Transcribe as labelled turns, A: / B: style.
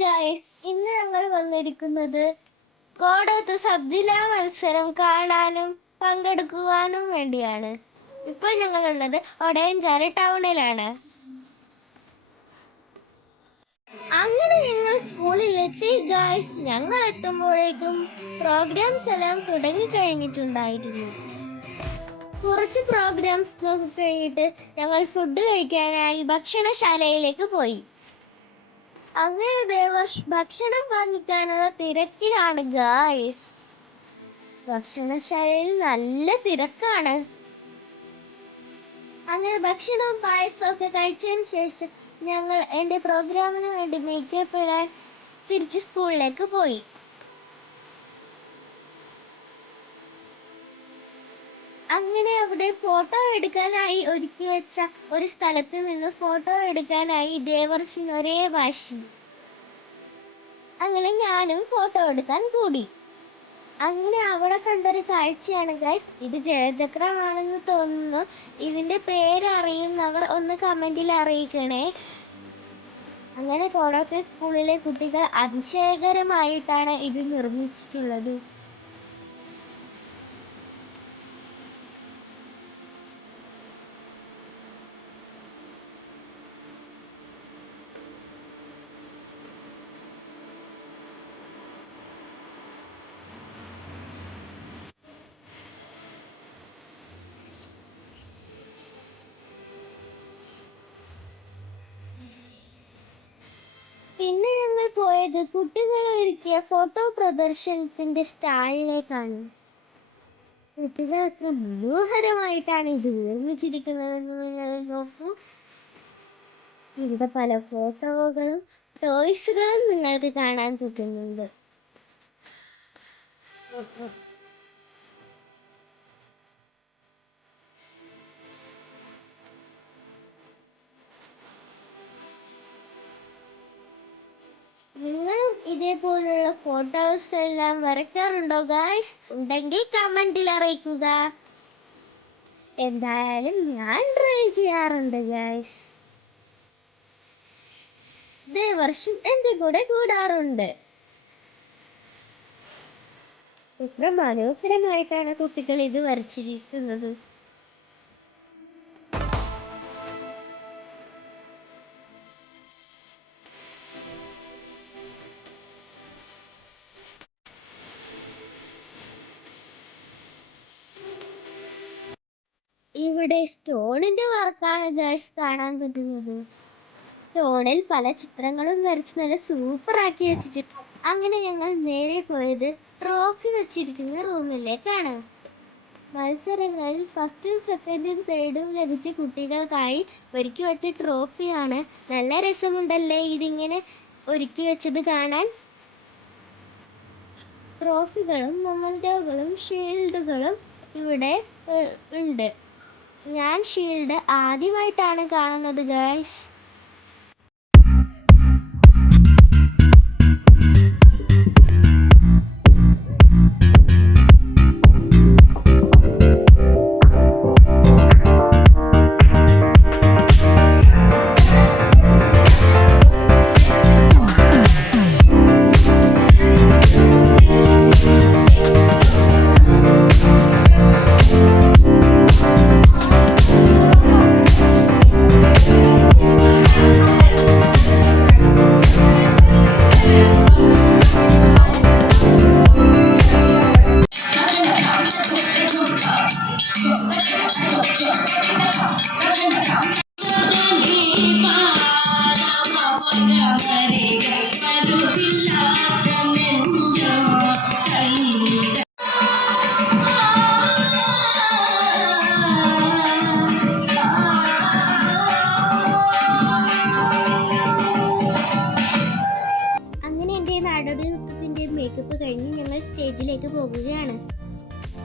A: Guys ഇന്ന് ഞങ്ങൾ വന്നിരിക്കുന്നത് കോടത്ത് സബ്ജില മത്സരം കാണാനും പങ്കെടുക്കുവാനും വേണ്ടിയാണ്. ഇപ്പോൾ ഞങ്ങളുള്ളത് ഒടയഞ്ചാൽ ടൗണിലാണ്. അങ്ങനെ ഞങ്ങൾ സ്കൂളിൽ എത്തി ഗായ്സ് ഞങ്ങൾ എത്തുമ്പോഴേക്കും പ്രോഗ്രാംസ് എല്ലാം തുടങ്ങി കഴിഞ്ഞിട്ടുണ്ടായിരുന്നു. കുറച്ച് പ്രോഗ്രാംസ് നോക്കി കഴിഞ്ഞിട്ട് ഞങ്ങൾ ഫുഡ് കഴിക്കാനായി ഭക്ഷണശാലയിലേക്ക് പോയി. അങ്ങനെ ദേവർഷ് ഭക്ഷണം വാങ്ങിക്കാനുള്ള തിരക്കിലാണ് ഗായ്സ് ഭക്ഷണശാലയിൽ നല്ല തിരക്കാണ്. അങ്ങനെ ഭക്ഷണവും പായസവും ഒക്കെ കഴിച്ചതിന് ശേഷം ഞങ്ങൾ എന്റെ പ്രോഗ്രാമിന് വേണ്ടി മേക്കപ്പ് ഇടാൻ തിരിച്ച് സ്കൂളിലേക്ക് പോയി. അങ്ങനെ അവിടെ ഫോട്ടോ എടുക്കാനായി ഒരുക്കി വെച്ച ഒരു സ്ഥലത്ത് നിന്ന് ഫോട്ടോ എടുക്കാനായി ദേവർഷിന് ഒരേ വാശി. അങ്ങനെ ഞാനും ഫോട്ടോ എടുക്കാൻ കൂടി. അങ്ങനെ അവിടെ കണ്ടൊരു കാഴ്ചയാണ് ഗൈസ് ഇത് ജയചക്രമാണെന്ന് തോന്നുന്നു. ഇതിന്റെ പേരറിയുന്നവർ ഒന്ന് കമന്റിൽ അറിയിക്കണേ. അങ്ങനെ കോടത്തെ സ്കൂളിലെ കുട്ടികൾ അതിശയകരമായിട്ടാണ് ഇത് നിർമ്മിച്ചിട്ടുള്ളത്. പിന്നെ ഞങ്ങൾ പോയത് കുട്ടികൾ ഒരുക്കിയ ഫോട്ടോ പ്രദർശനത്തിന്റെ സ്റ്റാളിലേക്കാണ്. കുട്ടികൾ എത്ര മനോഹരമായിട്ടാണ് ഇത് നിർമ്മിച്ചിരിക്കുന്നതെന്ന് നിങ്ങൾ നോക്കൂ. ഇവിടെ പല ഫോട്ടോകളും ടോയ്സുകളും നിങ്ങൾക്ക് കാണാൻ പറ്റുന്നുണ്ട്. ഇതേപോലുള്ള ഫോട്ടോസ് എല്ലാം വരയ്ക്കാറുണ്ടോ ഗായ്സ് ഉണ്ടെങ്കിൽ കമന്റിൽ അറിയിക്കുക. എന്തായാലും ഞാൻ ട്രൈ ചെയ്യാറുണ്ട് ഗായ്സ് ഇതേ വർഷം എന്റെ കൂടെ കൂടാറുണ്ട്. എത്ര മനോഹരമായിട്ടാണ് കുട്ടികൾ ഇത് വരച്ചിരിക്കുന്നത്. ഇവിടെ സ്റ്റോണിന്റെ വർക്കാണ് ഗൈസ് കാണാൻ പറ്റുന്നത്. സ്റ്റോണിൽ പല ചിത്രങ്ങളും വരച്ച് നല്ല സൂപ്പർ ആക്കി വെച്ചിട്ടുണ്ട്. അങ്ങനെ ഞങ്ങൾ നേരെ പോയത് ട്രോഫി വെച്ചിരിക്കുന്ന റൂമിലേക്കാണ് മത്സരങ്ങളിൽ ഫസ്റ്റും സെക്കൻഡും തേർഡും ലഭിച്ച കുട്ടികൾക്കായി ഒരുക്കി വെച്ച ട്രോഫിയാണ് നല്ല രസമുണ്ടല്ലേ ഇതിങ്ങനെ ഒരുക്കി വെച്ചത് കാണാൻ? ട്രോഫികളും മൊമെന്റോകളും ഷീൽഡുകളും ഇവിടെ ഉണ്ട്. ഞാൻ ഷീൽഡ് ആദ്യമായിട്ടാണ് കാണുന്നത് ഗൈസ് പോകുകയാണ്.